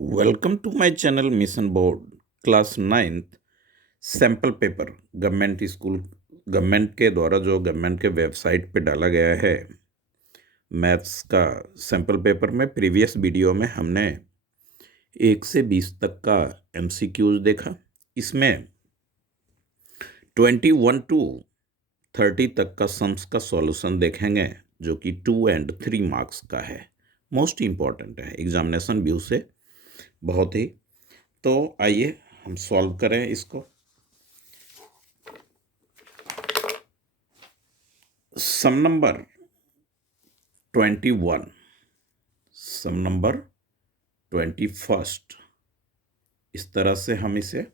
Welcome to my channel mission board class 9th sample paper government के द्वारा जो government के वेबसाइट पे डाला गया है मैथ्स का सैम्पल पेपर में प्रीवियस वीडियो में हमने 1 से 20 तक का एमसीक्यूज देखा। इसमें 21 टू 30 तक का सम्स का सॉल्यूशन देखेंगे जो कि 2 और 3 मार्क्स का है। मोस्ट इम्पॉर्टेंट है एग्जामिनेशन व्यू से बहुत ही। तो आइए हम सॉल्व करें इसको। सम नंबर 21, सम नंबर 21, इस तरह से हम इसे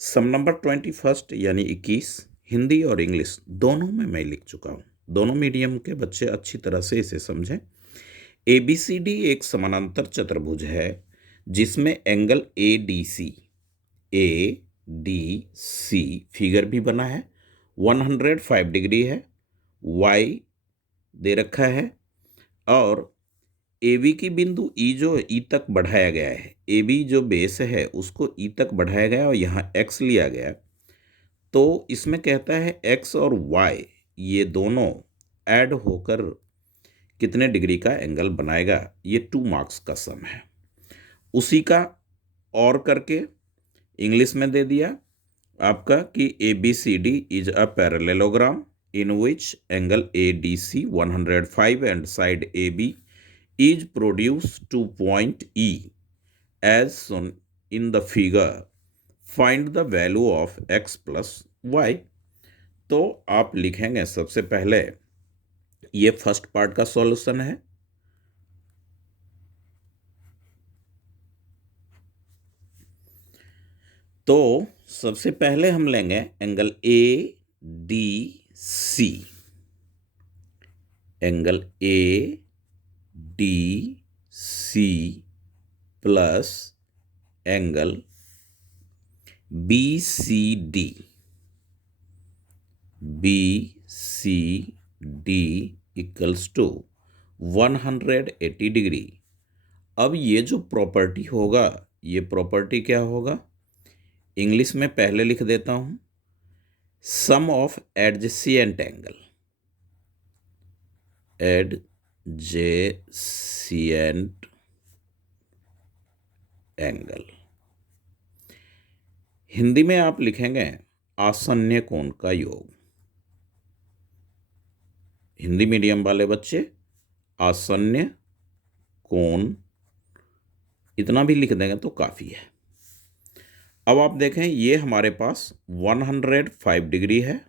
सम नंबर 21 यानी 21 हिंदी और इंग्लिश दोनों में मैं लिख चुका हूँ। दोनों मीडियम के बच्चे अच्छी तरह से इसे समझें। ABCD एक समानांतर चतुर्भुज है जिसमें एंगल ADC फिगर भी बना है, 105 डिग्री है, Y दे रखा है और AB की बिंदु E जो E तक बढ़ाया गया है, AB जो बेस है उसको E तक बढ़ाया गया और यहाँ X लिया गया। तो इसमें कहता है X और Y ये दोनों ऐड होकर कितने डिग्री का एंगल बनाएगा। ये 2 मार्क्स का सम है। उसी का और करके इंग्लिश में दे दिया आपका कि ABCD is a parallelogram in which angle ADC 105 and side AB is produced to point E as shown in the figure. Find the value of X plus Y. तो आप लिखेंगे सबसे पहले ये फर्स्ट पार्ट का सॉल्यूशन है। तो सबसे पहले हम लेंगे angle ADC, angle ADC plus angle BCD equals to 180 degree. अब ये जो प्रॉपर्टी होगा, ये प्रॉपर्टी क्या होगा, इंग्लिश में पहले लिख देता हूं, सम ऑफ एडजेसेंट एंगल। हिंदी में आप लिखेंगे आसन्य कोण का योग। हिंदी मीडियम वाले बच्चे आसन्य कोण इतना भी लिख देंगे तो काफी है। अब आप देखें ये हमारे पास 105 डिग्री है।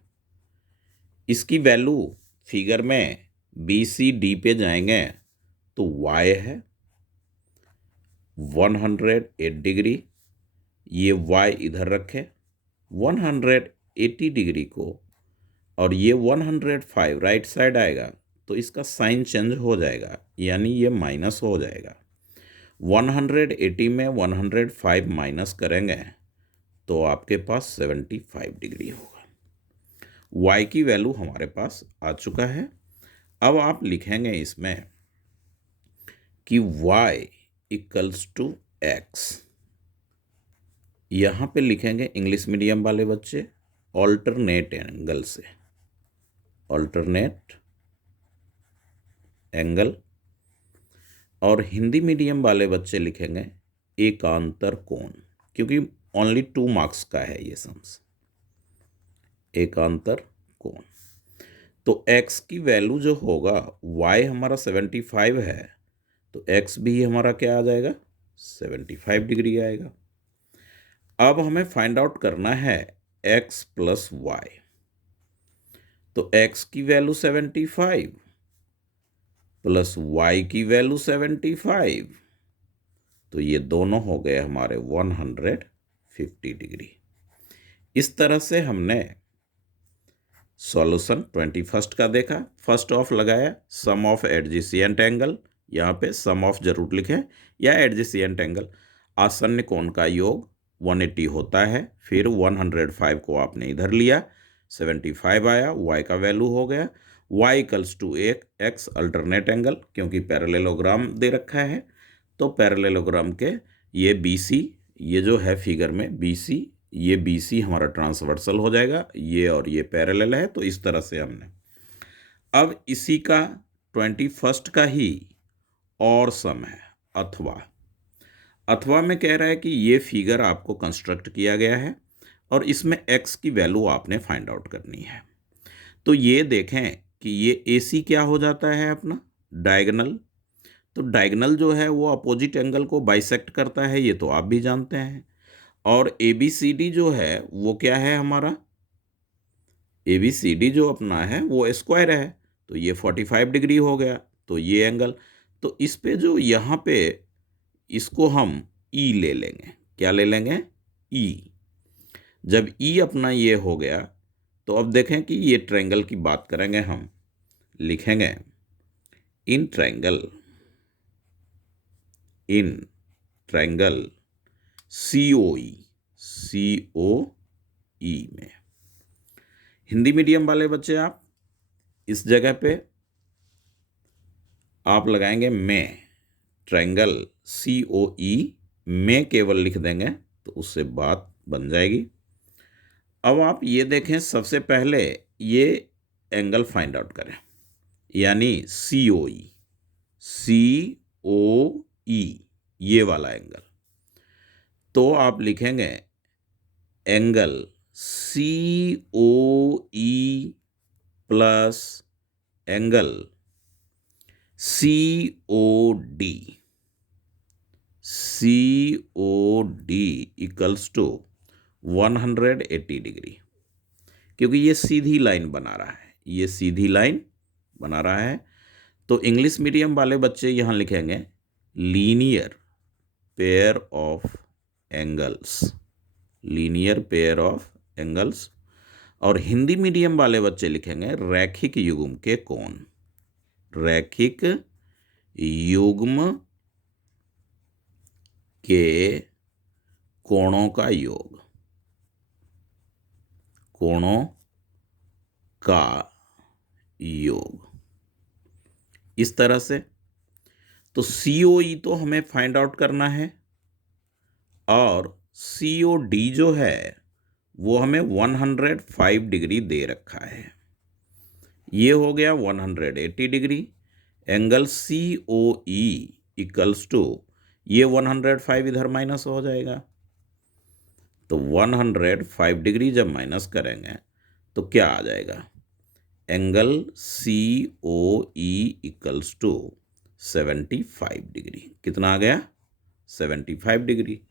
इसकी वैल्यू फिगर में BCD पे जाएंगे तो Y है 108 डिग्री। ये Y इधर रखें 180 डिग्री को और ये 105 राइट साइड आएगा तो इसका साइन चेंज हो जाएगा, यानी ये माइनस हो जाएगा। 180 में 105 माइनस करेंगे तो आपके पास 75 डिग्री होगा। Y की वैल्यू हमारे पास आ चुका है। अब आप लिखेंगे इसमें कि Y इक्वल्स टू X। यहाँ पे लिखेंगे इंग्लिश मीडियम वाले बच्चे ऑल्टरनेट एंगल से, ऑल्टरनेट एंगल, और हिंदी मीडियम वाले बच्चे लिखेंगे एकांतर कोण, क्योंकि ओनली 2 मार्क्स का है ये सम्स। एकांतर कोण तो X की वैल्यू जो होगा, Y हमारा 75 है तो X भी हमारा क्या आ जाएगा, 75 डिग्री आएगा। अब हमें फाइंड आउट करना है X प्लस Y। तो X की वैल्यू 75 प्लस Y की वैल्यू 75, तो ये दोनों हो गए हमारे 150 डिग्री। इस तरह से हमने सॉल्यूशन 21 का देखा। फर्स्ट ऑफ लगाया सम ऑफ एडजेसेंट एंगल, यहाँ पे सम ऑफ जरूर लिखें या एडजेसेंट एंगल। आसन्न कोण का योग 180 होता है, फिर 105 को आपने इधर लिया, 75 आया, Y का वैल्यू हो गया Y equals to X alternate angle, क्योंकि पैरेललोग्राम दे रखा है तो पैरेललोग्राम के ये BC, ये जो है फिगर में BC, ये BC हमारा ट्रांसवर्सल हो जाएगा, ये और ये पैरेलल है, तो इस तरह से हमने। अब इसी का 21st का ही और सम है, अथवा में कह रहा है कि ये फिगर आपको कंस्ट्रक्ट किया गया है और इसमें x की वैल्यू आपने फाइंड आउट करनी है। तो ये देखें कि ये AC क्या हो जाता है अपना, डायगोनल। तो डायगोनल जो है वो अपोजिट एंगल को बाइसेक्ट करता है, ये तो आप भी जानते हैं। और ABCD जो है वो क्या है हमारा, ABCD जो अपना है वो स्क्वायर है, तो ये 45 डिग्री हो गया। तो ये एंगल, तो इस पे जो यहाँ पे इसको हम E ले लेंगे, क्या ले लेंगे, E। जब E अपना ये हो गया तो अब देखें कि ये ट्रायंगल की बात करेंगे, हम लिखेंगे इन ट्रायंगल COE में। हिंदी मीडियम वाले बच्चे आप इस जगह पे आप लगाएंगे में, ट्रायंगल COE में केवल लिख देंगे तो उससे बात बन जाएगी। अब आप ये देखें, सबसे पहले ये एंगल फाइंड आउट करें, यानी COE ये वाला एंगल। तो आप लिखेंगे angle COE plus angle COD equals to 180 degree, क्योंकि ये सीधी लाइन बना रहा है, ये सीधी लाइन बना रहा है। तो इंग्लिश मीडियम वाले बच्चे यहाँ लिखेंगे linear pair of angles, linear pair of angles. और हिंदी मीडियम वाले बच्चे लिखेंगे रैखिक युग्म के कोण, रैखिक युग्म के कोणों का योग, कोणों का योग, इस तरह से। तो COE तो हमें फाइंड आउट करना है और COD जो है वो हमें 105 डिग्री दे रखा है, ये हो गया 180 degree. Angle COE equals to ये 105 इधर माइनस हो जाएगा, तो 105 डिग्री जब माइनस करेंगे तो क्या आ जाएगा, angle COE equals to 75 degree. कितना आ गया, 75 डिग्री।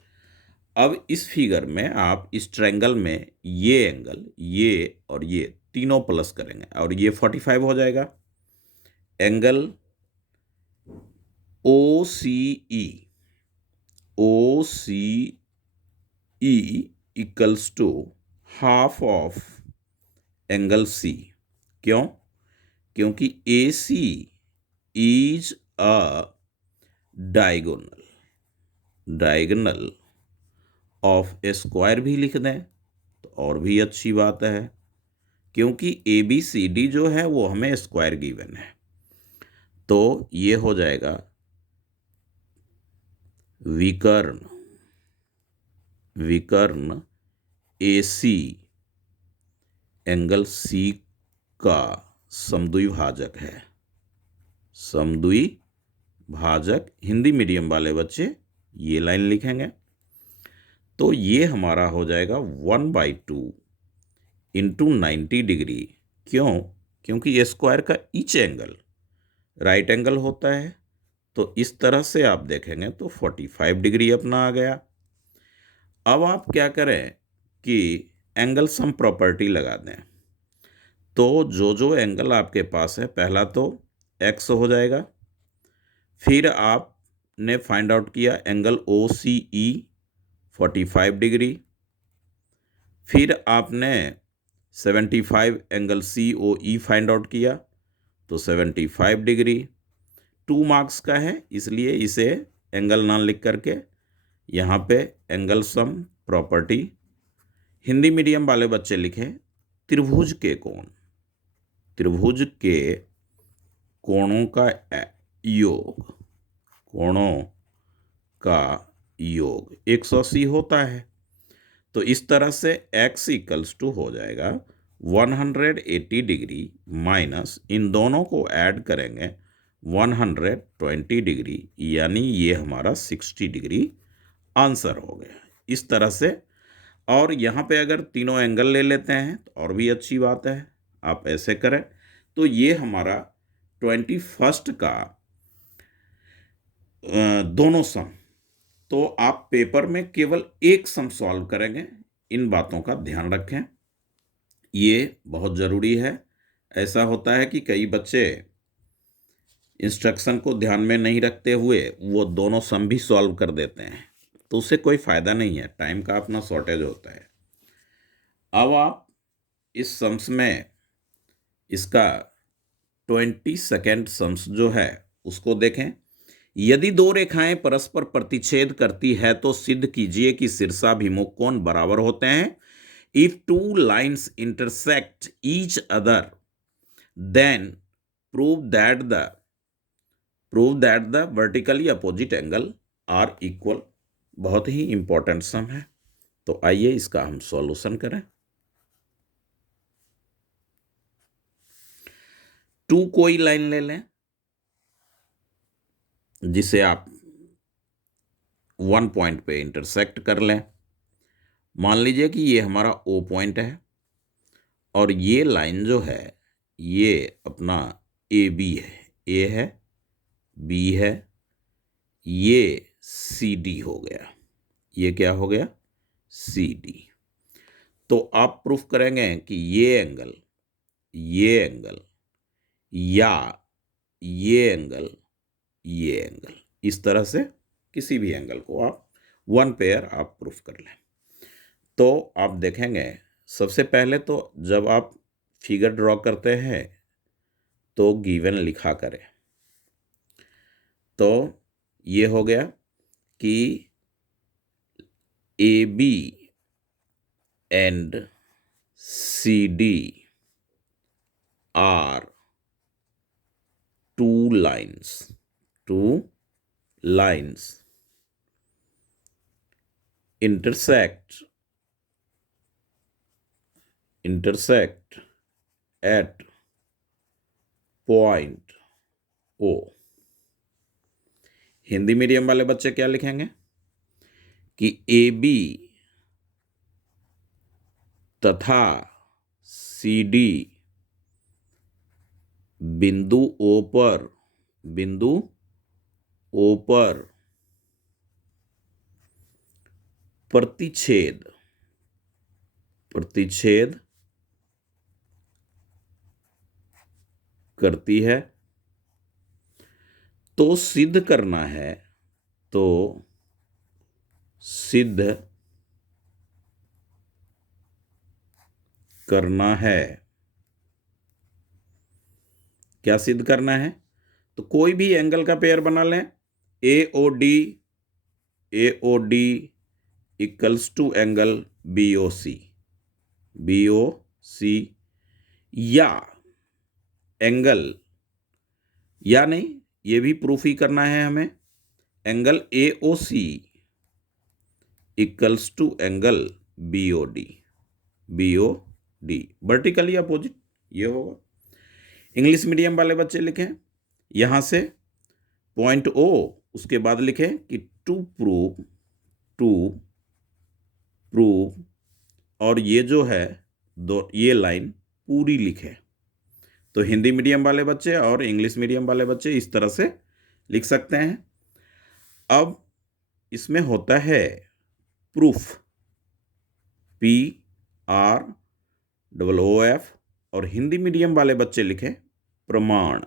अब इस फिगर में आप इस ट्रायंगल में ये एंगल, ये और ये तीनों प्लस करेंगे और ये 45 हो जाएगा। Angle OCE equals to half of angle C। क्यों, क्योंकि AC is a diagonal of a square भी लिख दें तो और भी अच्छी बात है, क्योंकि ABCD जो है वो हमें स्क्वायर गिवन है। तो ये हो जाएगा विकर्ण AC एंगल C का समद्विभाजक है, समद्विभाजक। हिंदी मीडियम वाले बच्चे ये लाइन लिखेंगे। तो ये हमारा हो जाएगा 1/2 इंटू 90 डिग्री। क्यों, क्योंकि ये स्क्वायर का ईच एंगल राइट एंगल होता है। तो इस तरह से आप देखेंगे तो 45 डिग्री अपना आ गया। अब आप क्या करें कि एंगल सम प्रॉपर्टी लगा दें। तो जो एंगल आपके पास है, पहला तो x हो जाएगा, फिर आपने फाइंड आउट किया एंगल OCE 45 डिग्री, फिर आपने 75 एंगल COE फाइंड आउट किया तो 75 डिग्री। 2 मार्क्स का है इसलिए इसे एंगल ना लिख करके यहाँ पे angle sum property. Hindi medium वाले बच्चे लिखें त्रिभुज के कोण, त्रिभुज के कोणों का योग, कोणों का योग 180 होता है। तो इस तरह से x इक्वल्स टू हो जाएगा 180 डिग्री माइनस इन दोनों को ऐड करेंगे 120 डिग्री, यानी ये हमारा 60 डिग्री आंसर हो गया। इस तरह से, और यहाँ पे अगर तीनों एंगल ले लेते हैं तो और भी अच्छी बात है, आप ऐसे करें तो ये हमारा 21 का दोनों सम। तो आप पेपर में केवल एक सम सॉल्व करेंगे, इन बातों का ध्यान रखें, ये बहुत ज़रूरी है। ऐसा होता है कि कई बच्चे इंस्ट्रक्शन को ध्यान में नहीं रखते हुए वो दोनों सम भी सॉल्व कर देते हैं, तो उससे कोई फ़ायदा नहीं है, टाइम का अपना शॉर्टेज होता है। अब आप इस सम्स में इसका 22 सम्स जो है उसको देखें। यदि दो रेखाएं परस्पर प्रतिच्छेद करती है तो सिद्ध कीजिए कि शीर्षाभिमुख कोण बराबर होते हैं। If two lines intersect each other, then prove that the vertically opposite angle are equal। बहुत ही इंपॉर्टेंट सम है, तो आइए इसका हम सॉल्यूशन करें। टू कोई लाइन ले लें जिसे आप वन पॉइंट पे इंटरसेक्ट कर लें। मान लीजिए कि ये हमारा ओ पॉइंट है और ये लाइन जो है ये अपना ए बी है, ए है, बी है, ये सी डी हो गया, ये क्या हो गया, सी डी। तो आप प्रूफ करेंगे कि ये एंगल या ये एंगल, इस तरह से किसी भी एंगल को आप वन पेयर आप प्रूफ कर लें। तो आप देखेंगे सबसे पहले तो जब आप फिगर ड्रॉ करते हैं तो गिवन लिखा करें। तो ये हो गया कि A B and C D are two lines intersect at point O। Hindi medium वाले बच्चे क्या लिखेंगे कि ए बी तथा सी डी बिंदु O पर प्रतिच्छेद करती है। तो सिद्ध करना है, क्या सिद्ध करना है? तो कोई भी एंगल का पेयर बना लें, A O D equals to angle B O C, या एंगल, या नहीं, ये भी प्रूफ ही करना है हमें, angle A O C equals to angle B O D, vertically opposite ये होगा। इंग्लिश मीडियम वाले बच्चे लिखें यहां से पॉइंट ओ, उसके बाद लिखें कि टू प्रूव, और ये जो है ये लाइन पूरी लिखें। तो हिंदी मीडियम वाले बच्चे और इंग्लिश मीडियम वाले बच्चे इस तरह से लिख सकते हैं। अब इसमें होता है प्रूफ, PROOF, और हिंदी मीडियम वाले बच्चे लिखें प्रमाण।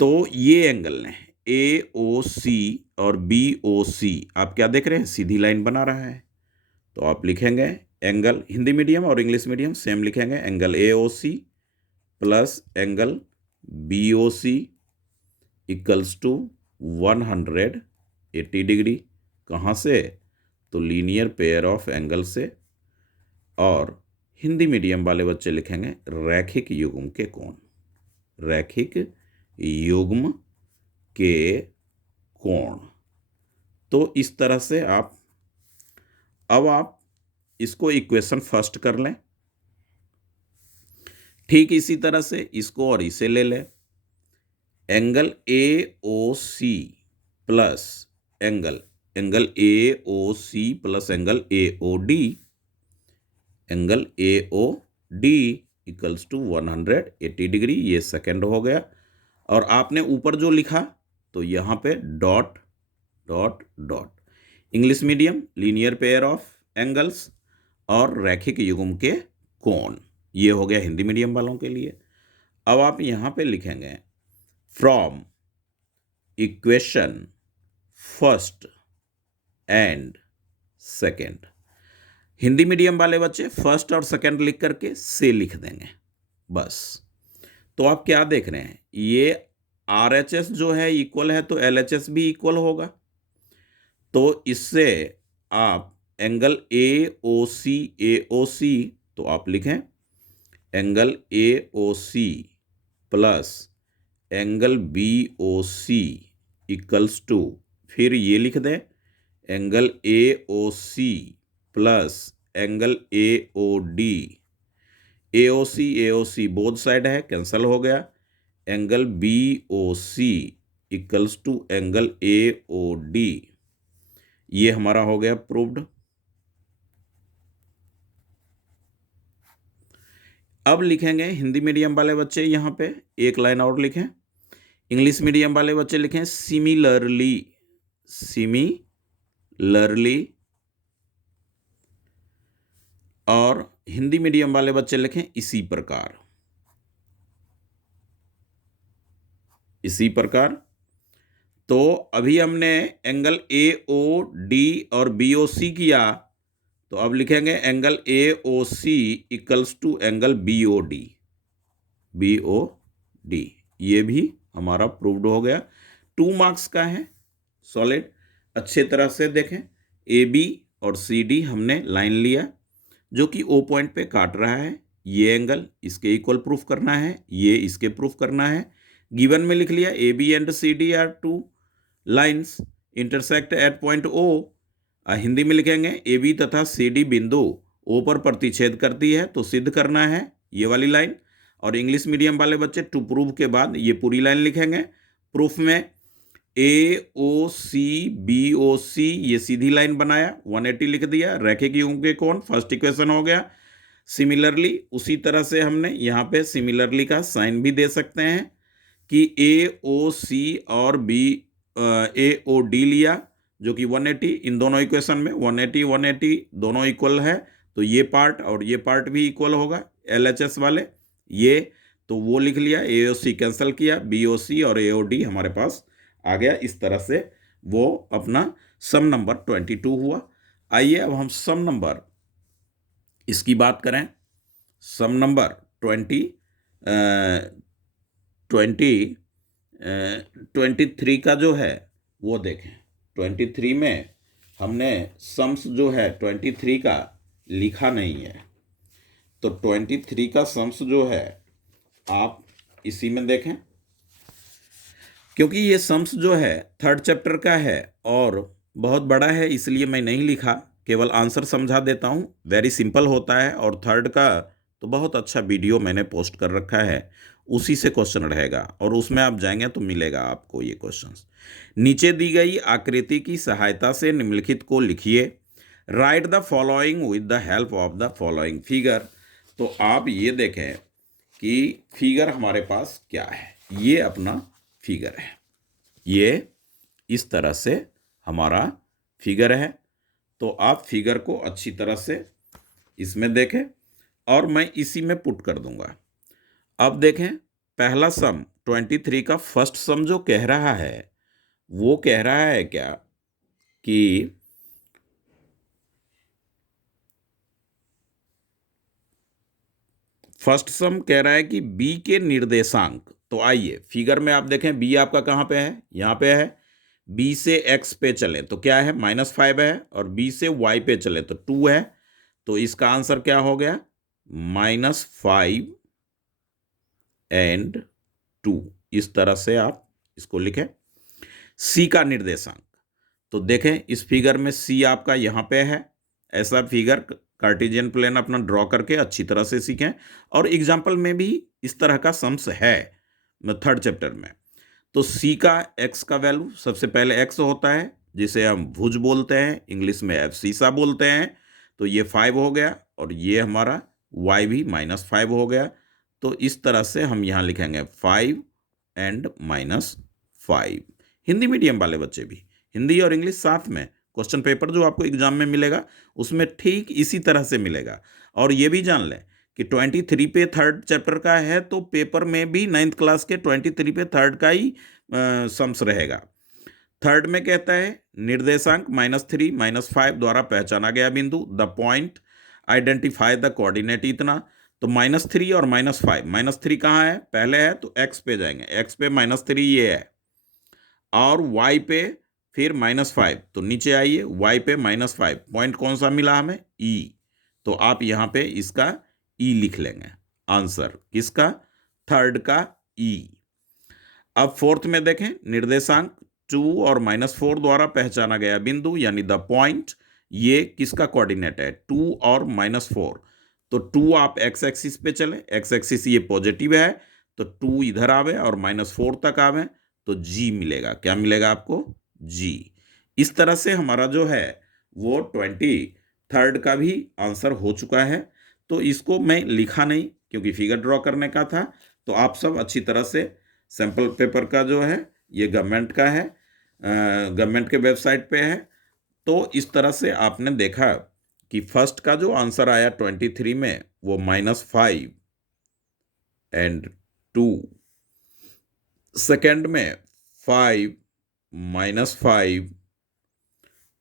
तो ये एंगल ने AOC और BOC, आप क्या देख रहे हैं, सीधी लाइन बना रहा है। तो आप लिखेंगे एंगल, हिंदी मीडियम और इंग्लिश मीडियम सेम लिखेंगे, angle AOC plus angle BOC equals to 180 degree. कहाँ से? तो लीनियर पेयर ऑफ एंगल से। और हिंदी मीडियम वाले बच्चे लिखेंगे रैखिक युग्म के कोण, कोण। तो इस तरह से अब आप इसको इक्वेशन फर्स्ट कर लें। ठीक इसी तरह से इसको और इसे ले लें। Angle A O C plus angle A O C plus angle A O D, angle A O D equals to 180 degree. ये सेकंड हो गया। और आपने ऊपर जो लिखा तो यहाँ पे dot dot dot. English medium linear pair of angles और रैखिक युग्म के कोण, ये हो गया हिंदी मीडियम वालों के लिए। अब आप यहाँ पे लिखेंगे from equation first and second. Hindi medium वाले बच्चे फर्स्ट और सेकंड लिख करके से लिख देंगे बस। तो आप क्या देख रहे हैं, ये RHS जो है इक्वल है तो LHS भी इक्वल होगा। तो इससे आप एंगल AOC तो आप लिखें angle AOC plus angle BOC equals to, फिर ये लिख दें angle AOC plus angle AOD। AOC both side है, कैंसल हो गया। Angle BOC equals to angle AOD। ये हमारा हो गया प्रूव्ड। अब लिखेंगे हिंदी मीडियम वाले बच्चे, यहाँ पे एक लाइन और लिखें। इंग्लिश मीडियम वाले बच्चे लिखें सिमिलरली और हिंदी मीडियम वाले बच्चे लिखें इसी प्रकार। तो अभी हमने एंगल AOD और BOC किया, तो अब लिखेंगे angle AOC equals to angle BOD। ये भी हमारा प्रूव्ड हो गया। 2 मार्क्स का है सॉलिड। अच्छे तरह से देखें, AB और CD हमने लाइन लिया जो कि O पॉइंट पे काट रहा है। ये एंगल इसके इक्वल प्रूफ करना है, ये इसके प्रूफ करना है। गिवन में लिख लिया AB and CD are 2 lines intersect at point O। Hindi में लिखेंगे AB तथा CD बिंदु O पर प्रतिच्छेद करती है, तो सिद्ध करना है ये वाली लाइन। और इंग्लिश मीडियम वाले बच्चे टू प्रूव के बाद ये पूरी लाइन लिखेंगे। प्रूफ में AOC BOC ये सीधी लाइन बनाया, 180 लिख दिया, रैखिक युग्म के कोण, फर्स्ट इक्वेशन हो गया। सिमिलरली उसी तरह से हमने यहाँ पे सिमिलरली का साइन भी दे सकते हैं कि AOC और AOD लिया जो कि 180, इन दोनों इक्वेशन में 180 दोनों इक्वल है, तो ये पार्ट और ये पार्ट भी इक्वल होगा LHS वाले। ये तो वो लिख लिया, AOC कैंसिल किया, BOC और AOD हमारे पास आ गया। इस तरह से वो अपना सम नंबर 22 हुआ। आइए अब हम सम नंबर इसकी बात करें। सम नंबर 23 का जो है वो देखें। 23 में हमने सम्स जो है 23 का लिखा नहीं है, तो 23 का सम्स जो है आप इसी में देखें, क्योंकि ये सम्स जो है 3rd चैप्टर का है और बहुत बड़ा है, इसलिए मैं नहीं लिखा, केवल आंसर समझा देता हूँ। वेरी सिंपल होता है। और 3rd का तो बहुत अच्छा वीडियो मैंने पोस्ट कर रखा है, उसी से क्वेश्चन रहेगा और उसमें आप जाएंगे तो मिलेगा आपको ये क्वेश्चंस। नीचे दी गई आकृति की सहायता से निम्नलिखित को लिखिए। Right the following with the help of the following figure. तो आप ये देखें कि फिगर हमारे पास क्या है। ये अपना फिगर है, ये इस तरह से हमारा फिगर है। तो आप फिगर को अच्छी तरह से इसमें देखें और मैं इसी में पुट कर दूंगा। अब देखें, पहला सम 23 का फर्स्ट सम जो कह रहा है वो कह रहा है क्या कि फर्स्ट सम कह रहा है कि B के निर्देशांक। तो आइए फिगर में आप देखें B आपका कहाँ पे है, यहाँ पे है। B से X पे चले तो क्या है, -5 है, और B से Y पे चले तो 2 है। तो इसका आंसर क्या हो गया, -5 एंड 2। इस तरह से आप इसको लिखें। सी का निर्देशांक। तो देखें इस फिगर में सी आपका यहाँ पे है। ऐसा फिगर कार्टेशियन प्लेन अपना ड्रॉ करके अच्छी तरह से सीखें। और एग्जाम्पल में भी इस तरह का सम्स है थर्ड चैप्टर में। तो सी का एक्स का वैल्यू सबसे पहले एक्स होता है, जिसे हम भुज बोलते हैं, इंग्लिश में एब्सिसा बोलते हैं। तो ये 5 हो गया और ये हमारा वाई भी -5 हो गया। तो इस तरह से हम यहाँ लिखेंगे 5 एंड -5। हिंदी मीडियम वाले बच्चे भी हिंदी और इंग्लिश साथ में, क्वेश्चन पेपर जो आपको एग्जाम में मिलेगा उसमें ठीक इसी तरह से मिलेगा। और ये भी जान लें कि 23 पे थर्ड चैप्टर का है, तो पेपर में भी 9th क्लास के 23 पे थर्ड का ही सम्स रहेगा। थर्ड में कहता है निर्देशांक -3 -5 द्वारा पहचाना गया बिंदु, the point identify the coordinate इतना। तो -3 और -5, -3 कहाँ है, पहले है तो एक्स पे जाएंगे, एक्स पे -3 ये है, और वाई पे फिर -5, तो नीचे आइए वाई पे -5, पॉइंट कौन सा मिला हमें, ई। तो आप यहाँ पे इसका ई लिख लेंगे, आंसर किसका, थर्ड का ई। अब फोर्थ में देखें निर्देशांक 2 और -4 द्वारा पहचाना गया बिंदु यानी द पॉइंट, ये किसका कोऑर्डिनेट है, 2 और -4। तो 2 आप एक्स एक्सिस पे चले, एक्स एक्सिस ये पॉजिटिव है, तो 2 इधर आवे और -4 तक आवे, तो जी मिलेगा। क्या मिलेगा आपको, जी। इस तरह से हमारा जो है वो 23rd का भी आंसर हो चुका है। तो इसको मैं लिखा नहीं क्योंकि फिगर ड्रॉ करने का था। तो आप सब अच्छी तरह से सैंपल पेपर का जो है ये गवर्नमेंट का है, गवर्नमेंट के वेबसाइट पे है। तो इस तरह से आपने देखा कि फर्स्ट का जो आंसर आया 23 में वो -5 एंड 2, सेकेंड में 5 -5,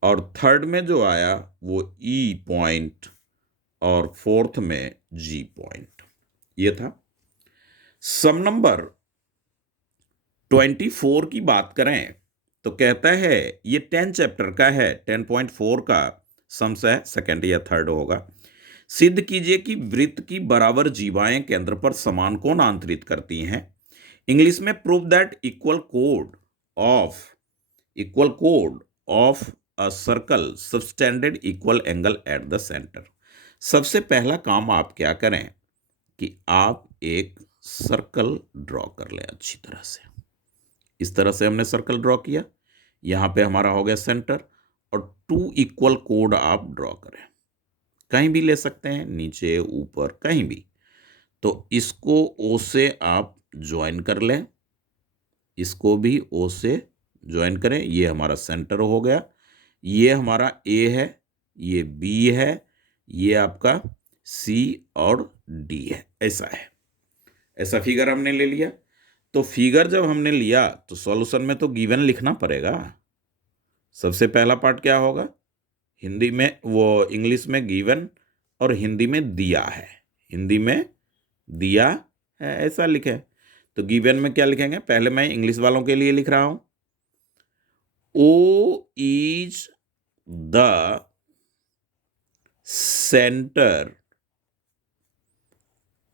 और थर्ड में जो आया वो ई पॉइंट, और फोर्थ में जी पॉइंट। ये था। सम नंबर 24 की बात करें तो कहता है ये 10 चैप्टर का है, 10.4 का सम्स है, सेकंड या थर्ड होगा। सिद्ध कीजिए कि वृत्त की बराबर जीवाएं केंद्र पर समान कोण आंतरित करती हैं। इंग्लिश में prove that equal code of a circle subtended equal angle at the centre. सबसे पहला काम आप क्या करें कि आप एक सर्कल ड्रॉ कर लें अच्छी तरह से। इस तरह से हमने सर्कल ड्रॉ किया, यहाँ पे हमारा हो गया सेंटर, और 2 इक्वल कोड आप ड्रॉ करें, कहीं भी ले सकते हैं, नीचे ऊपर कहीं भी। तो इसको ओ से आप ज्वाइन कर लें, इसको भी ओ से ज्वाइन करें, ये हमारा सेंटर हो गया। ये हमारा ए है, ये बी है, ये आपका सी और डी है। ऐसा है, ऐसा फिगर हमने ले लिया। तो फिगर जब हमने लिया तो सॉल्यूशन में तो गिवन लिखना पड़ेगा। सबसे पहला पार्ट क्या होगा, हिंदी में वो इंग्लिश में गिवन और हिंदी में दिया है, हिंदी में दिया है ऐसा लिखे। तो गिवन में क्या लिखेंगे, पहले मैं इंग्लिश वालों के लिए लिख रहा हूं, O is the centre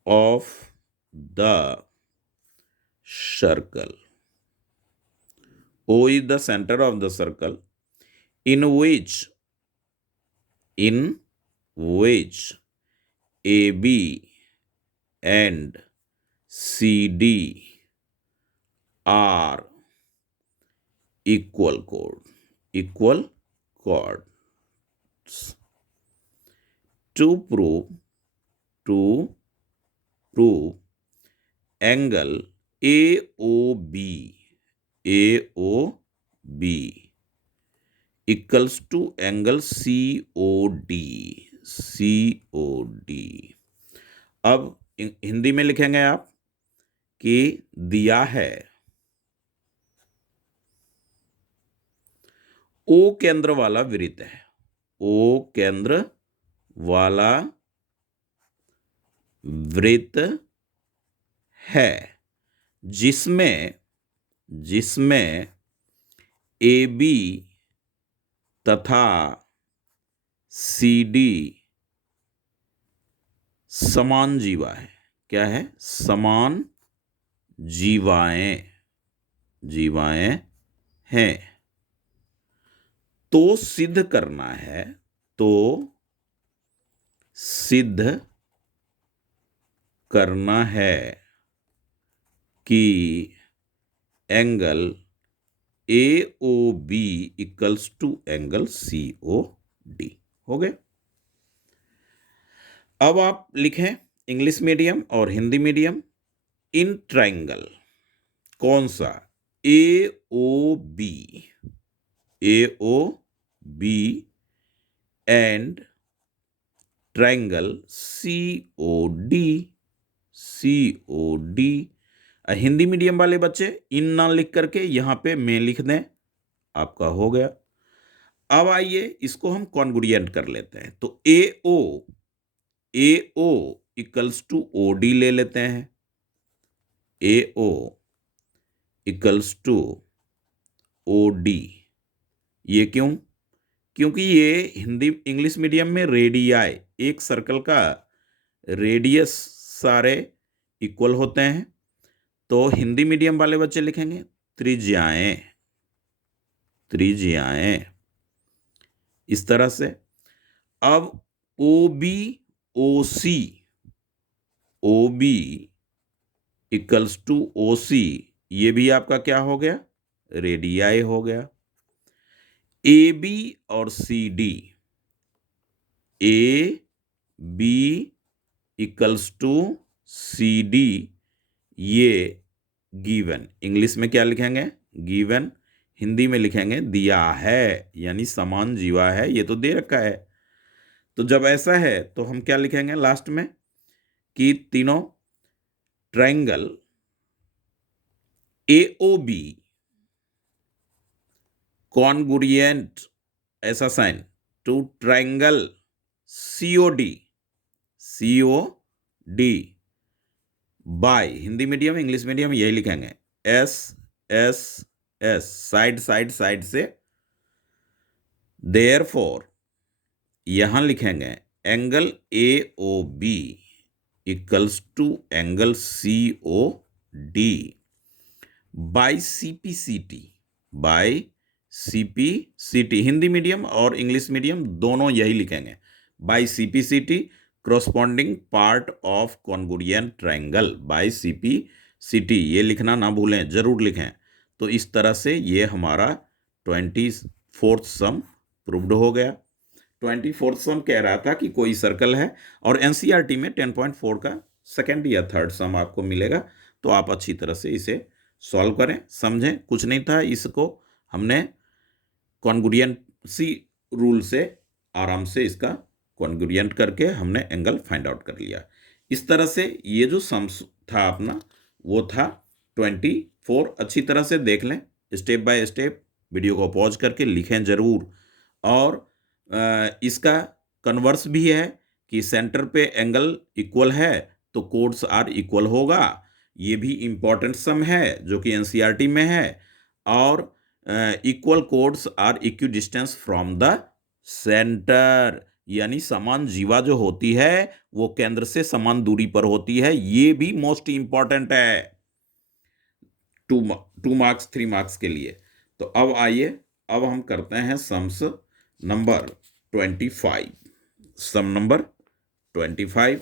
of the circle. O is the center of the circle in which AB and CD are equal chords. To prove angle AOB equals to angle COD। अब हिंदी में लिखेंगे आप कि दिया है ओ केंद्र वाला वृत्त है, ओ केंद्र वाला वृत्त है जिसमें AB तथा CD समान जीवा है। क्या है, समान जीवाएं हैं तो सिद्ध करना है, तो सिद्ध करना है कि angle A O B equals to angle C O D. हो गए। अब आप लिखें इंग्लिश मीडियम और हिंदी मीडियम। इन ट्राइंगल कौन सा, A O B, A O B and triangle C O D, C O D. Hindi medium वाले बच्चे इन ना लिख करके यहां पे मैं लिख दें, आपका हो गया। अब आइए इसको हम कॉन्ग्रुएंट कर लेते हैं। तो A O equals to O D ले लेते हैं। A O equals to O D. ये क्यों? क्योंकि ये हिंदी इंग्लिश मीडियम में रेडियाई, एक सर्कल का रेडियस सारे इक्वल होते हैं। तो हिंदी मीडियम वाले बच्चे लिखेंगे त्रिज्याएं, त्रिज्याएं इस तरह से। अब O B O C, O B equals to O C, ये भी आपका क्या हो गया, रेडियाई हो गया। ए बी और C D, A B equals to C D, ये गिवन, इंग्लिश में क्या लिखेंगे, गिवन। हिंदी में लिखेंगे दिया है, यानी समान जीवा है, ये तो दे रखा है। तो जब ऐसा है तो हम क्या लिखेंगे लास्ट में कि तीनों triangle A O B congruent, ऐसा sign, to triangle COD, COD by, Hindi medium English medium यही लिखेंगे, S S S, side side side से। देयरफॉर यहां लिखेंगे angle A O B equals to angle C O D by CPCT, by CPCT. Hindi medium और English medium दोनों यही लिखेंगे, by CPCT, corresponding part of congruent triangle by CPCT। ये लिखना ना भूलें, जरूर लिखें। तो इस तरह से ये हमारा 24th सम प्रूव्ड हो गया। 24th सम कह रहा था कि कोई सर्कल है, और एनसीईआरटी में 10.4 का सेकंड या थर्ड सम आपको मिलेगा। तो आप अच्छी तरह से इसे सॉल्व करें, समझें, कुछ नहीं था, इसको हमने कॉन्ग्रुएंसी रूल से आराम से इसका कॉन्ग्रुएंट करके हमने एंगल फाइंड आउट कर लिया। इस तरह से ये जो सम्स था अपना, वो था 24। अच्छी तरह से देख लें, स्टेप बाय स्टेप वीडियो को पॉज करके लिखें जरूर। और इसका कन्वर्स भी है कि सेंटर पे एंगल इक्वल है तो कोड्स आर इक्वल होगा। ये भी इंपॉर्टेंट सम है जो कि एनसीईआरटी में है। और equal chords are equidistance from the centre, यानी समान जीवा जो होती है वो केंद्र से समान दूरी पर होती है। ये भी मोस्ट इंपॉर्टेंट है 2 मार्क्स 3 मार्क्स के लिए। तो अब आइए, अब हम करते हैं सम्स नंबर 25। सम नंबर 25।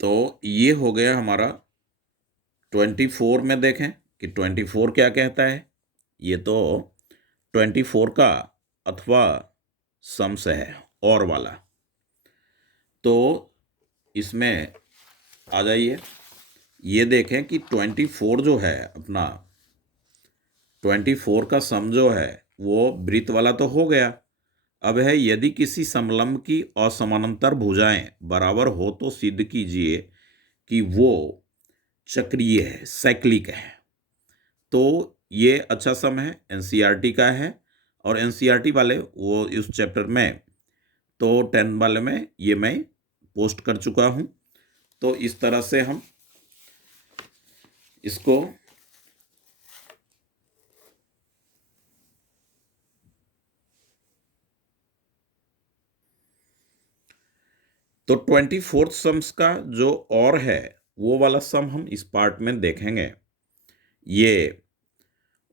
तो ये हो गया हमारा 24 में। देखें कि 24 क्या कहता है। ये तो 24 का अथवा सम्स है और वाला। तो इसमें आ जाइए, ये देखें कि 24 जो है अपना, 24 का सम जो है वो वृत्त वाला तो हो गया। अब है यदि किसी समलंब की असमानांतर भुजाएं बराबर हो तो सिद्ध कीजिए कि वो चक्रीय है, साइक्लिक है। तो ये अच्छा सम है, एनसीईआरटी का है। और एनसीईआरटी वाले वो इस चैप्टर में, तो 10 वाले में ये मैं पोस्ट कर चुका हूँ। तो इस तरह से हम इसको तो 24th सम्स का जो और है वो वाला सम हम इस पार्ट में देखेंगे। ये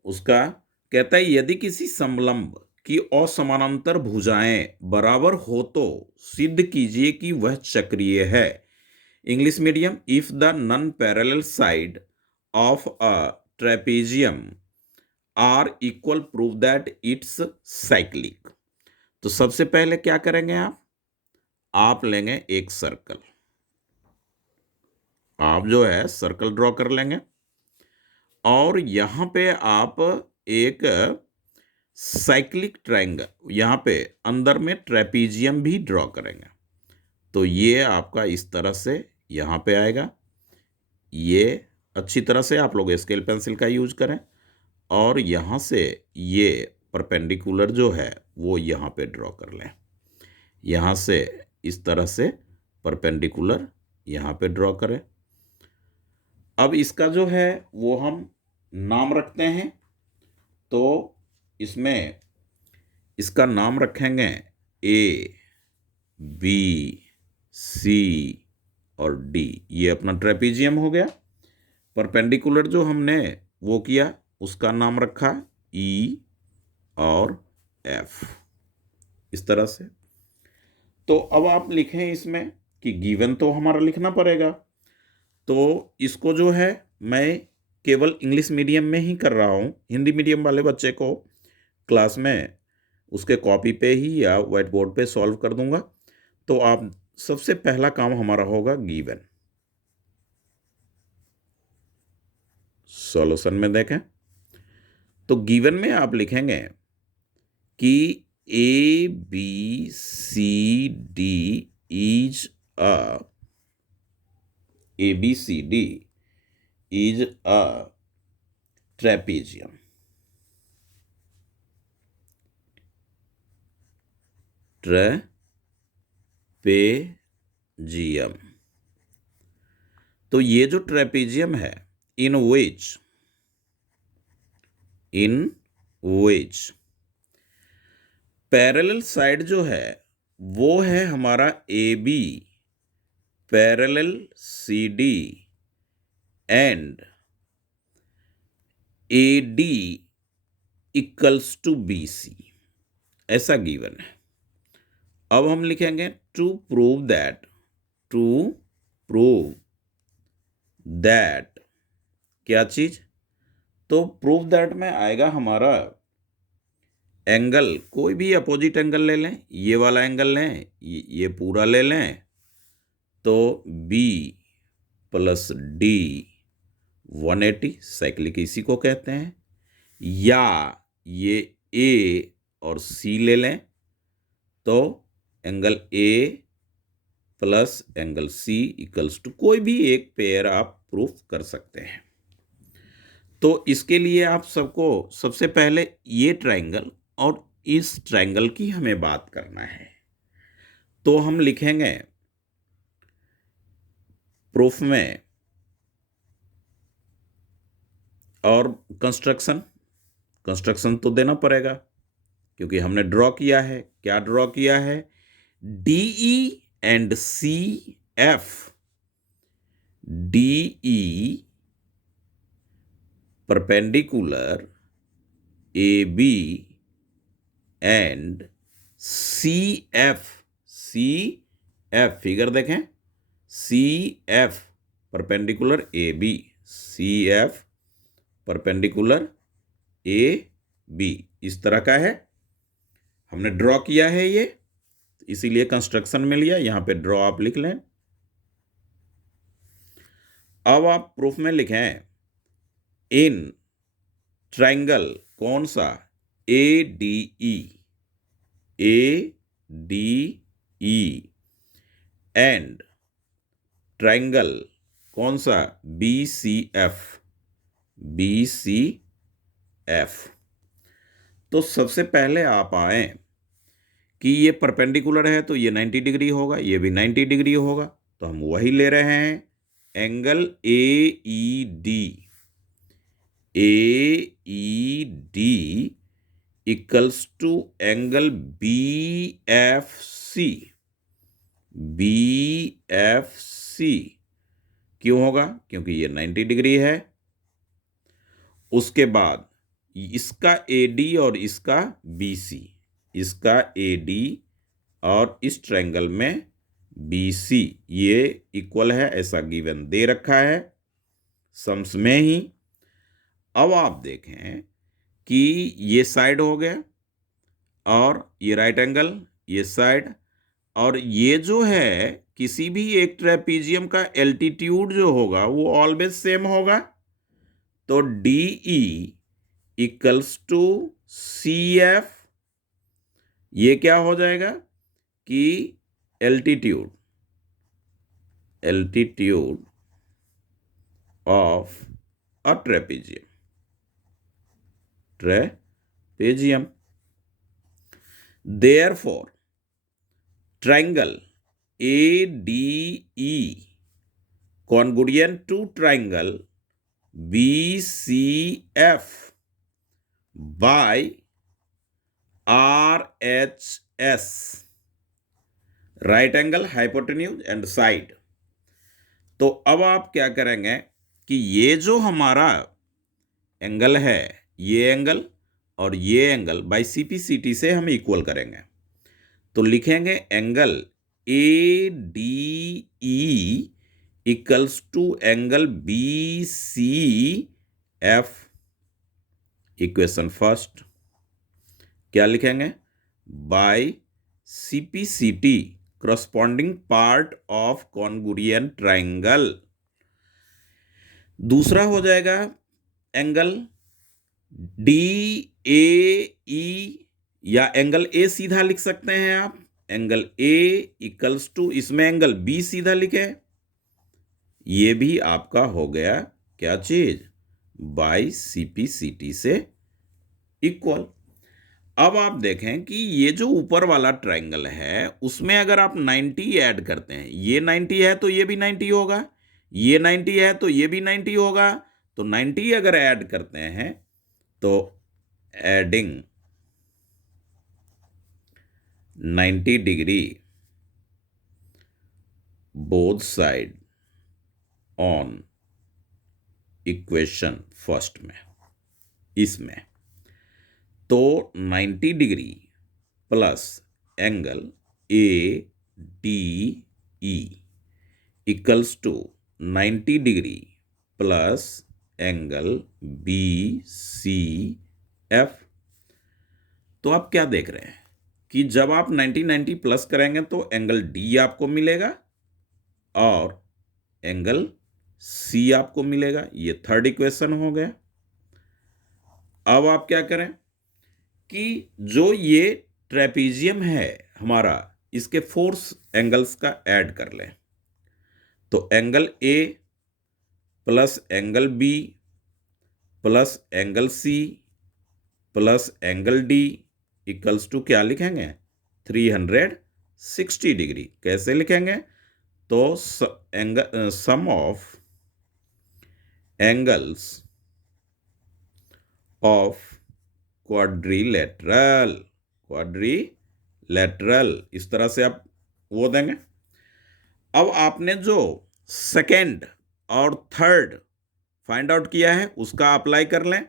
उसका कहता है यदि किसी समलंब की असमानांतर भुजाएं बराबर हो तो सिद्ध कीजिए कि वह चक्रीय है। English medium, if the non parallel side of a trapezium are equal prove that it's cyclic. तो सबसे पहले क्या करेंगे आप लेंगे एक सर्कल। आप जो है सर्कल ड्रॉ कर लेंगे और यहां पे आप एक साइक्लिक ट्रायंगल, यहां पे अंदर में ट्रेपेजियम भी ड्रॉ करेंगे। तो ये आपका इस तरह से यहां पे आएगा। ये अच्छी तरह से आप लोग स्केल पेंसिल का यूज करें और यहां से ये परपेंडिकुलर जो है वो यहां पे ड्रॉ कर लें। यहां से इस तरह से परपेंडिकुलर यहां पे ड्रॉ करें। अब इसका जो है वो हम नाम रखते हैं। तो इसमें इसका नाम रखेंगे ए, बी, सी और डी। ये अपना ट्रेपेजियम हो गया। परपेंडिकुलर जो हमने वो किया उसका नाम रखा ई और एफ, इस तरह से। तो अब आप लिखें इसमें कि गिवन तो हमारा लिखना पड़ेगा। तो इसको जो है मैं केवल इंग्लिश मीडियम में ही कर रहा हूँ। हिंदी मीडियम वाले बच्चे को क्लास में उसके कॉपी पे ही या व्हाइट बोर्ड पे सॉल्व कर दूंगा। तो आप सबसे पहला काम हमारा होगा गिवन। सॉल्यूशन में देखें तो गिवन में आप लिखेंगे कि A B C D is a ABCD is a trapezium. Trapezium. तो ये जो ट्रेपेजियम है इन विच पैरेलल साइड जो है वो है हमारा AB parallel CD and AD equals to BC, ऐसा गिवन है। अब हम लिखेंगे टू प्रूव दैट क्या चीज। तो प्रूव दैट में आएगा हमारा एंगल, कोई भी अपोजिट एंगल ले लें, ये वाला एंगल लें, ये पूरा ले लें। तो B प्लस D 180 साइक्लिक इसी को कहते हैं। या ये A और C ले लें तो angle A plus angle C equals to कोई भी एक पेयर आप प्रूफ कर सकते हैं। तो इसके लिए आप सबको सबसे पहले ये ट्रायंगल और इस ट्रायंगल की हमें बात करना है। तो हम लिखेंगे प्रूफ में और कंस्ट्रक्शन तो देना पड़ेगा क्योंकि हमने ड्रॉ किया है। क्या ड्रॉ किया है? DE and CF, DE perpendicular AB and CF figure देखें, CF perpendicular AB, CF perpendicular AB इस तरह का है। हमने ड्रॉ किया है ये, इसीलिए कंस्ट्रक्शन में लिया। यहां पे ड्रॉ आप लिख लें। अब आप प्रूफ में लिखें इन ट्रायंगल कौन सा ADE एंड ट्रायंगल कौन सा BCF। तो सबसे पहले आप आए कि ये परपेंडिकुलर है तो ये 90 डिग्री होगा, ये भी 90 डिग्री होगा। तो हम वही ले रहे हैं angle AED equals to angle BFC BFC। क्यों होगा? क्योंकि ये 90 डिग्री है। उसके बाद इसका AD और इसका BC, इसका AD और इस ट्रायंगल में BC ये इक्वल है, ऐसा गिवन दे रखा है सम्स में ही। अब आप देखें कि ये साइड हो गया और ये राइट एंगल, ये साइड, और ये जो है किसी भी एक ट्रेपीजियम का एल्टीट्यूड जो होगा वो ऑलवेज सेम होगा। तो DE इक्वल्स टू CF, ये क्या हो जाएगा कि altitude of a trapezium. Therefore, triangle ADE congruent to triangle BCF by RHS, right angle, hypotenuse and side. तो अब आप क्या करेंगे कि ये जो हमारा एंगल है, ये एंगल और ये एंगल बाई CPCT से हम इक्वल करेंगे। तो लिखेंगे angle ADE equals to angle BCF। Equation first क्या लिखेंगे? By CPCT corresponding part of congruent triangle। दूसरा हो जाएगा एंगल DAE, या एंगल A सीधा लिख सकते हैं आप। एंगल A इक्वल्स टू, इसमें एंगल B सीधा लिखे, ये भी आपका हो गया क्या चीज? बाय CPCT से इक्वल। अब आप देखें कि ये जो ऊपर वाला ट्रायंगल है उसमें अगर आप 90 ऐड करते हैं, ये 90 है तो ये भी 90 होगा, ये 90 है तो ये भी 90 होगा। तो 90 अगर ऐड करते हैं तो adding 90 degree both side on equation first में, इसमें तो 90 degree plus angle ADE equals to 90 degree plus angle BCF। तो आप क्या देख रहे हैं कि जब आप 90 प्लस करेंगे तो एंगल D आपको मिलेगा और एंगल C आपको मिलेगा। ये थर्ड इक्वेशन हो गया। अब आप क्या करें कि जो ये ट्रेपीजियम है हमारा, इसके फोर्स एंगल्स का ऐड कर लें। तो angle A plus angle B plus angle C plus angle D equals to क्या लिखेंगे? 360 डिग्री। कैसे लिखेंगे? तो sum of angles of quadrilateral, इस तरह से आप वो देंगे। अब आपने जो सेकंड और थर्ड फाइंड आउट किया है उसका अप्लाई कर लें।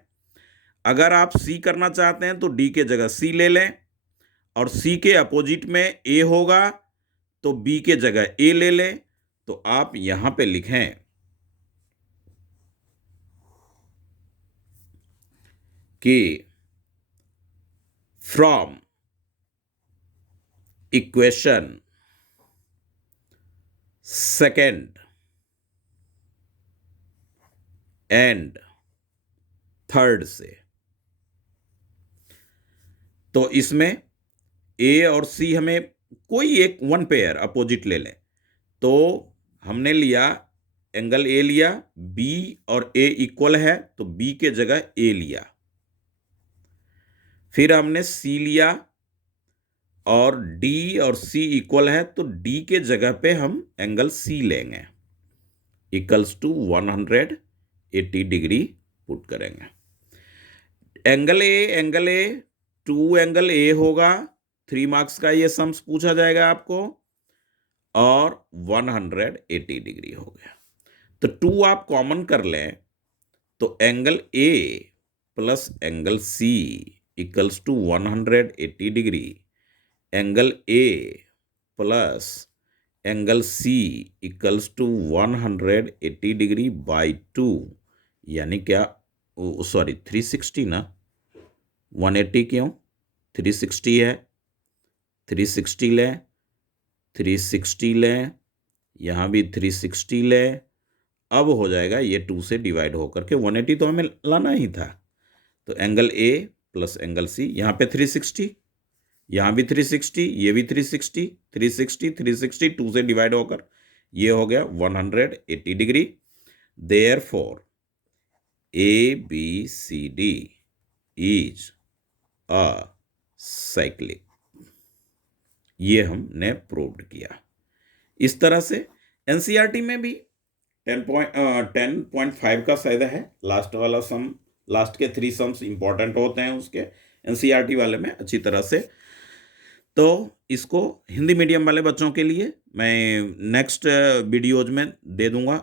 अगर आप C करना चाहते हैं तो D के जगह C ले लें, और C के अपोजिट में A होगा तो B के जगह A ले लें। तो आप यहां पे लिखें कि from equation second and third से, तो इसमें A और C हमें कोई एक वन पेयर अपोजिट ले लें। तो हमने लिया एंगल A लिया, B और A इक्वल है तो B के जगह A लिया। फिर हमने C लिया और D और C इक्वल है तो D के जगह पे हम एंगल C लेंगे, इक्वल्स टू 180 डिग्री पुट करेंगे। एंगल A 2 एंगल A होगा, 3 मार्क्स का ये सम्स पूछा जाएगा आपको। और 180 डिग्री हो गया। तो 2 आप कॉमन कर लें तो angle A plus angle C equals to 180 degree, angle A plus angle C equals to 180 degree by 2, यानी क्या, सॉरी 360 ना, 180 क्यों, 360 है, 360 लें, 360 लें, यहाँ भी 360 लें, अब हो जाएगा ये 2 से डिवाइड होकर के 180 तो हमें लाना ही था। तो angle A plus angle C, यहाँ पे 360, यहाँ भी 360, ये भी 360, 360, 360, 2 से डिवाइड होकर ये हो गया 180 degree. Therefore A B C D is a cyclic, ये हमने प्रूव्ड किया। इस तरह से एनसीईआरटी में भी 10.5 का फायदा है, लास्ट वाला सम, लास्ट के 3 सम्स इंपॉर्टेंट होते हैं उसके एनसीईआरटी वाले में अच्छी तरह से। तो इसको हिंदी मीडियम वाले बच्चों के लिए मैं नेक्स्ट वीडियोज में दे दूंगा,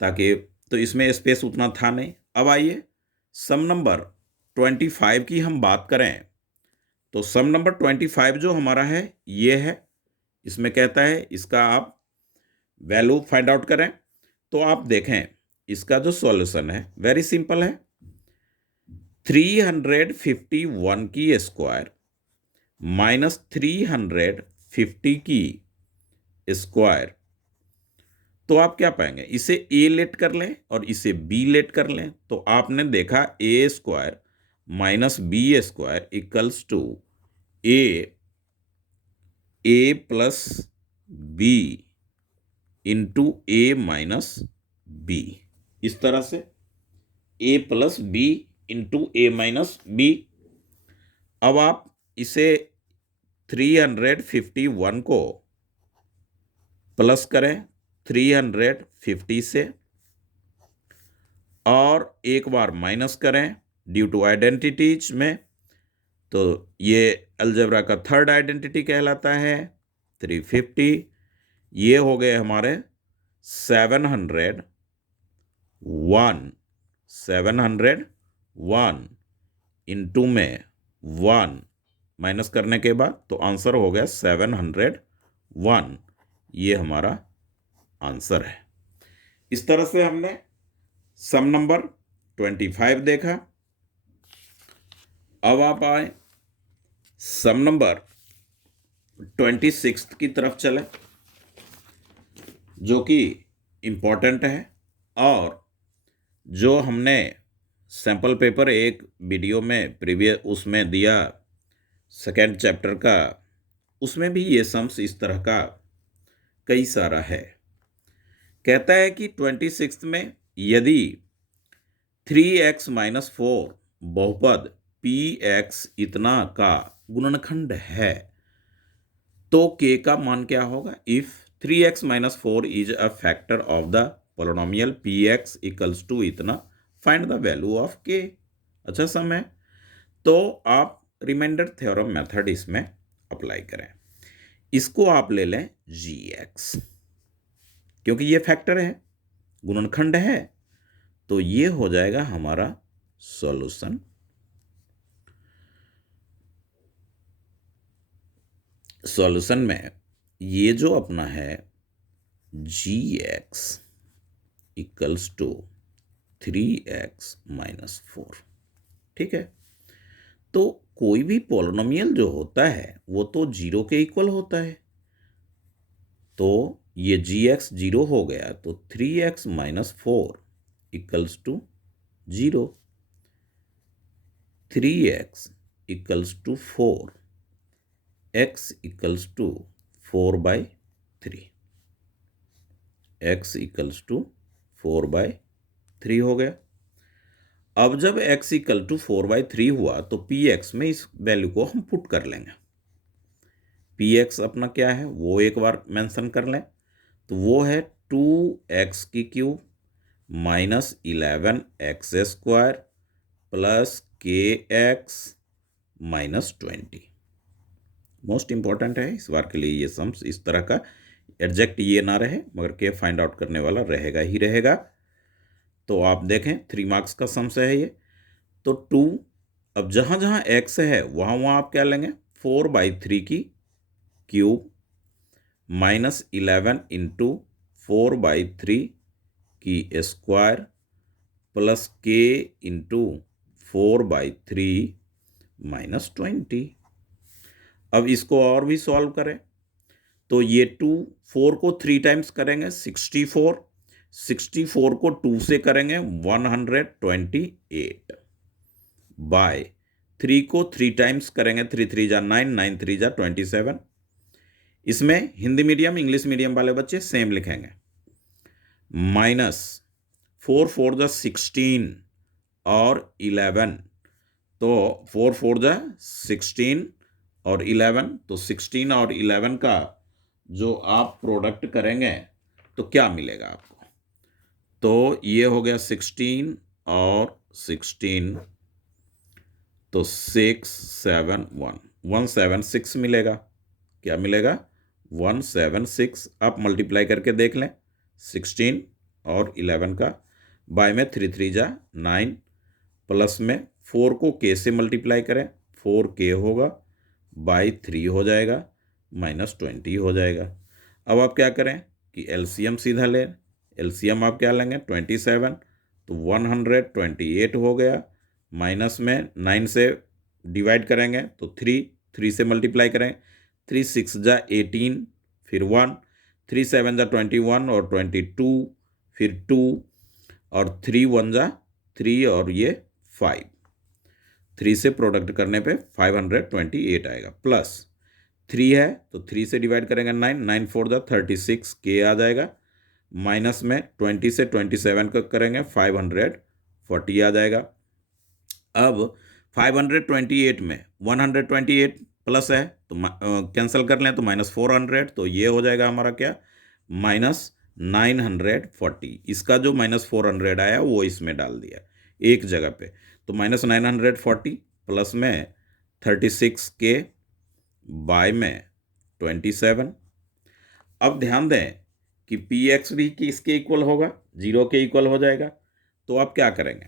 ताकि, तो इसमें स्पेस उतना था नहीं। अब आइए सम नंबर 25 की हम बात करें, तो सम नंबर 25 जो हमारा है ये है, इसमें कहता है इसका आप वैल्यू फाइंड आउट करें। तो आप देखें इसका जो सॉल्यूशन है वेरी सिंपल है, 351 की स्क्वायर माइनस 350 की स्क्वायर, तो आप क्या पाएंगे, इसे ए लेट कर लें और इसे बी लेट कर लें, तो आपने देखा A square minus B square equals to A plus B into A minus B, इस तरह से A plus B into A minus B. अब आप इसे 351 को प्लस करें 350 से और एक बार माइनस करें ड्यू टू आइडेंटिटीज में, तो ये अलजेब्रा का थर्ड आइडेंटिटी कहलाता है 350। ये हो गए हमारे 701 इंटू में 1 माइनस करने के बाद तो आंसर हो गया 701, ये हमारा आंसर है। इस तरह से हमने सम नंबर 25 देखा। अब आप आए सम नंबर 26 की तरफ चले, जो कि इम्पोर्टेंट है और जो हमने सैंपल पेपर एक वीडियो में प्रीवियस उसमें दिया सेकेंड चैप्टर का, उसमें भी ये सम्स इस तरह का कई सारा है। कहता है कि 26 में यदि 3x माइनस 4 बहुपद px इतना का गुणनखंड है तो k का मान क्या होगा। If 3x minus 4 is a factor of the polynomial px equals to इतना, find the value of k। अच्छा सम है, तो आप रिमाइंडर थ्योरम मेथड इसमें अप्लाई करें। इसको आप ले लें gx, क्योंकि ये फैक्टर है, गुणनखंड है, तो ये हो जाएगा हमारा सॉल्यूशन। सॉल्यूशन में ये जो अपना है gx equals to 3x minus 4, ठीक है। तो कोई भी पॉलिनोमियल जो होता है वो तो 0 के इक्वल होता है, तो ये gx 0 हो गया, तो 3x minus 4 equals to 0, 3x equals to 4, x equals to 4/3, x equals to 4/3 हो गया। अब जब x इक्वल टू 4/3 हुआ तो px में इस वैल्यू को हम पुट कर लेंगे। px अपना क्या है वो एक बार मेंशन कर लें, तो वो है 2x की cube minus 11x square plus kx minus 20। Most important है इस बार के लिए ये सम्स इस तरह का, एग्जैक्ट ये ना रहे मगर के फाइंड आउट करने वाला रहेगा ही रहेगा। तो आप देखें 3 मार्क्स का सम से है ये। तो 2, अब जहाँ जहाँ x है वहाँ वहाँ आप क्या लेंगे, 4/3 की क्यूब माइनस 11 इंटू 4/3 की square plus k into 4/3 minus 20। अब इसको और भी सॉल्व करें तो ये 2, 4 को 3 टाइम्स करेंगे 64, 64 को 2 से करेंगे 128 बाय 3 को 3 टाइम्स करेंगे 3 3 जा 9, 9 3 जा 27। इसमें हिंदी मीडियम इंग्लिश मीडियम वाले बच्चे सेम लिखेंगे। माइनस 4 4 जा 16 और 11, तो 4 4 जा 16 और 11, तो 16 और 11 का जो आप प्रोडक्ट करेंगे तो क्या मिलेगा आपको, तो ये हो गया 16 और 16, तो 6 7 1 176 मिलेगा। क्या मिलेगा, 176। आप मल्टीप्लाई करके देख लें 16 और 11 का, बाय में 3 3 जा 9, प्लस में 4 को k से मल्टीप्लाई करें 4k होगा, बाई 3 हो जाएगा, माइनस 20 हो जाएगा। अब आप क्या करें कि एलसीएम सीधा लें। एलसीएम आप क्या लेंगे 27, तो 128 हो गया, माइनस में 9 से डिवाइड करेंगे तो 3, 3 से मल्टीप्लाई करें, 3 6 जा 18, फिर 1, 3 7 जा 21 और 22, फिर 2 और 3 1 जा 3 और ये 5, 3 से प्रोडक्ट करने पे 528 आएगा, प्लस 3 है तो 3 से डिवाइड करेंगे 9, 9 4 जा 36 के आ जाएगा, माइनस में 20 से 27 का करेंगे 540 आ जाएगा। अब 528 में 128 प्लस है तो कैंसिल कर लें तो माइनस 400, तो ये हो जाएगा हमारा क्या, माइनस 940। इसका जो माइनस 400 आया वो इसमें डाल दिया एक जगह पे, तो माइनस 940 प्लस में 36 के बाय में 27। अब ध्यान दें कि पी एक्स भी किसके इक्वल होगा, 0 के इक्वल हो जाएगा। तो आप क्या करेंगे,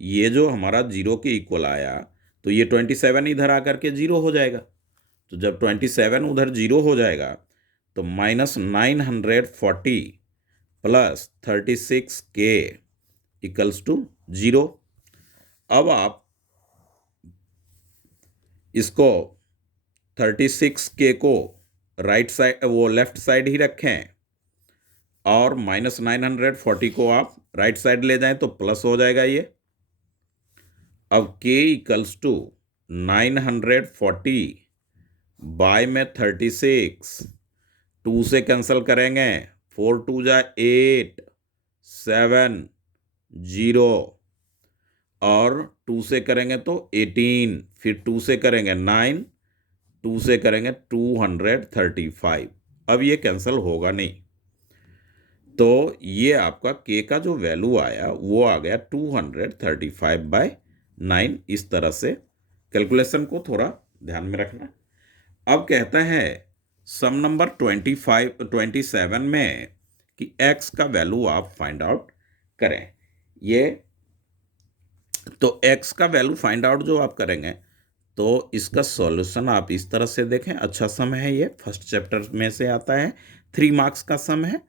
ये जो हमारा 0 के इक्वल आया तो ये 27 इधर आकर के 0 हो जाएगा, तो जब 27 उधर 0 हो जाएगा तो माइनस 940 प्लस 36 के इक्वल्स टू 0। अब आप इसको 36 के को राइट साइड वो लेफ्ट साइड ही रखें और माइनस 940 को आप राइट साइड ले जाएं तो प्लस हो जाएगा ये। अब k इक्वल्स टू 940 बाय में 36, 2 से कैंसिल करेंगे 4 2 जा 8 7 0 और 2 से करेंगे तो 18, फिर 2 से करेंगे 9, 2 से करेंगे 235। अब ये कैंसिल होगा नहीं, तो ये आपका k का जो वैल्यू आया वो आ गया 235/9। इस तरह से कैलकुलेशन को थोड़ा ध्यान में रखना। अब कहता है सम नंबर 27 में कि x का वैल्यू आप फाइंड आउट करें। ये तो x का वैल्यू फाइंड आउट जो आप करेंगे तो इसका सॉल्यूशन आप इस तरह से देखें। अच्छा सम है, ये फर्स्ट चैप्टर में से आता है, 3 मार्क्स का सम है।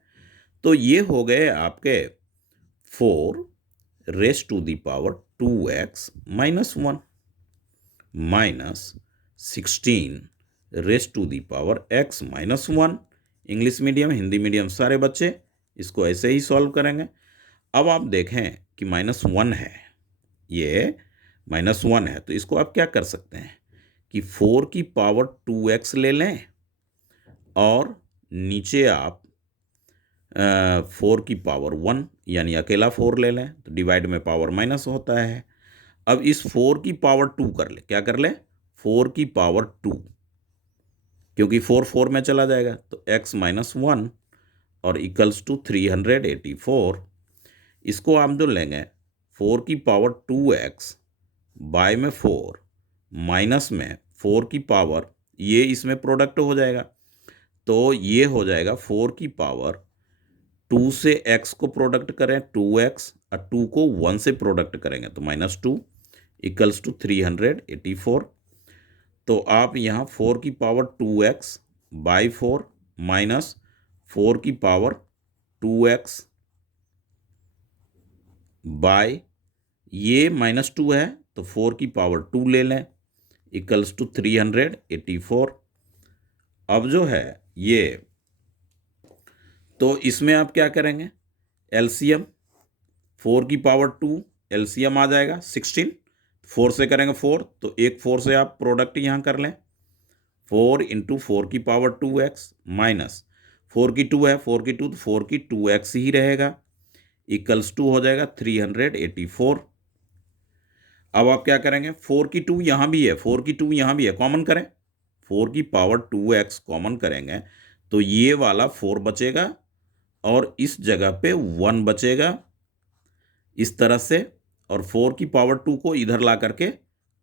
तो ये हो गए आपके 4 raise to the power 2x minus 1 minus 16 raise to the power x minus 1। English medium Hindi medium सारे बच्चे इसको ऐसे ही सॉल्व करेंगे। अब आप देखें कि -1 है, ये -1 है, तो इसको आप क्या कर सकते हैं कि 4 की पावर 2x ले लें और नीचे आप 4 की पावर 1 यानी अकेला 4 ले लें, तो डिवाइड में पावर माइनस होता है। अब इस 4 की पावर 2 कर ले, क्या कर ले, 4 की पावर 2, क्योंकि 4 4 में चला जाएगा तो x माइनस 1 और इक्वल्स टू 384। इसको आप जो लेंगे 4 की पावर 2x बाय में 4 माइनस में 4 की पावर, ये इसमें प्रोडक्ट हो जाएगा तो ये हो जाएगा 4 की पावर 2 से x को प्रोडक्ट करें 2x और 2 को 1 से प्रोडक्ट करेंगे तो -2 इक्वल्स टू 384। तो आप यहाँ 4 की पावर 2x बाई 4 माइनस 4 की पावर 2x बाय ये -2 है तो 4 की पावर 2 ले लें इक्वल्स टू 384। अब जो है ये तो इसमें आप क्या करेंगे एलसीएम 4 की पावर 2 एलसीएम आ जाएगा 16। 4 से करेंगे 4 तो एक 4 से आप प्रोडक्ट यहाँ कर लें 4 इंटू 4 की पावर 2x माइनस 4 की 2 है 4 की 2 तो 4 की 2x ही रहेगा इक्वल्स टू हो जाएगा 384। अब आप क्या करेंगे 4 की 2 यहाँ भी है 4 की 2 यहाँ भी है कॉमन करें 4 की पावर 2x कॉमन करेंगे तो ये वाला 4 बचेगा और इस जगह पे 1 बचेगा इस तरह से और 4 की पावर 2 को इधर ला करके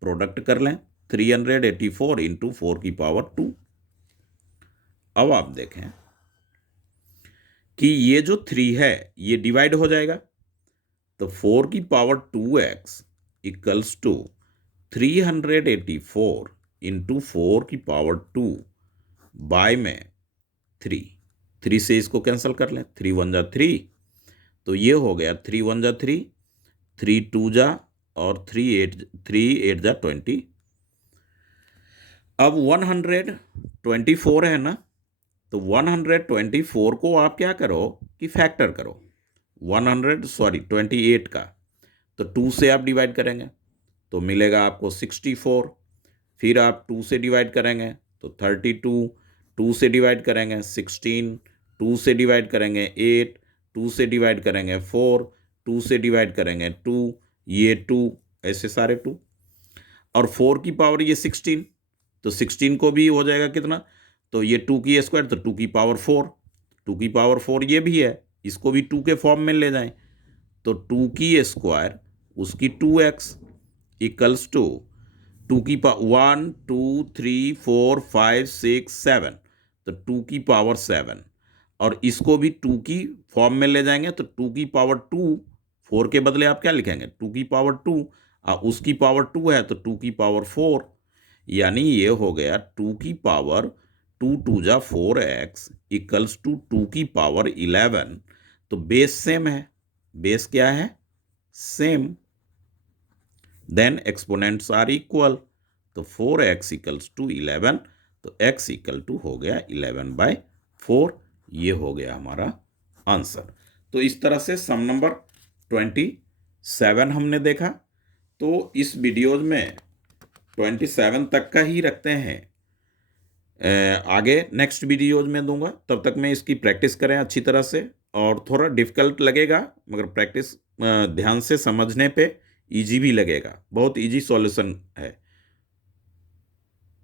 प्रोडक्ट कर लें 384 इंटू 4 की पावर 2। अब आप देखें कि ये जो 3 है ये डिवाइड हो जाएगा तो 4 की power 2x equals to 384 into 4 की पावर 2 बाय में 3 से इसको कैंसिल कर लें 3 1 जा 3 तो ये हो गया 3 1 जा 3 3 2 जा और 3 8 जा 20। अब 124 है ना तो 124 को आप क्या करो कि फैक्टर करो 28 का तो 2 से आप डिवाइड करेंगे तो मिलेगा आपको 64। फिर आप 2 से डिवाइड करेंगे तो 32 2 से डिवाइड करेंगे 16 2 से डिवाइड करेंगे 8 2 से डिवाइड करेंगे 4 2 से डिवाइड करेंगे 2 ये 2 ऐसे सारे 2 और 4 की पावर ये 16 तो 16 को भी हो जाएगा कितना तो ये 2 की स्क्वायर तो 2 की पावर 4 2 की पावर 4 ये भी है इसको भी 2 के फॉर्म में ले जाएं तो 2 की स्क्वायर उसकी 2x इक्वल्स टू 2 की पावर 1 2 3 4 5 6 7 तो 2 की पावर 7 और इसको भी 2 की फॉर्म में ले जाएंगे तो 2 की पावर 2 4 के बदले आप क्या लिखेंगे 2 की पावर 2 और उसकी पावर 2 है तो 2 की पावर 4 यानी ये हो गया 2 की पावर 2 2 जा 4x इक्वल्स टू 2 की पावर 11। तो बेस सेम है बेस क्या है same then exponents are equal तो 4x इक्वल्स टू 11 तो x इक्वल टू हो गया 11/4 ये हो गया हमारा आंसर। तो इस तरह से सम नंबर 27 हमने देखा। तो इस वीडियोज में 27 तक का ही रखते हैं आगे नेक्स्ट वीडियोज में दूंगा तब तक मैं इसकी प्रैक्टिस करें अच्छी तरह से और थोड़ा डिफ़िकल्ट लगेगा मगर प्रैक्टिस ध्यान से समझने पे इजी भी लगेगा बहुत इजी सॉल्यूशन है।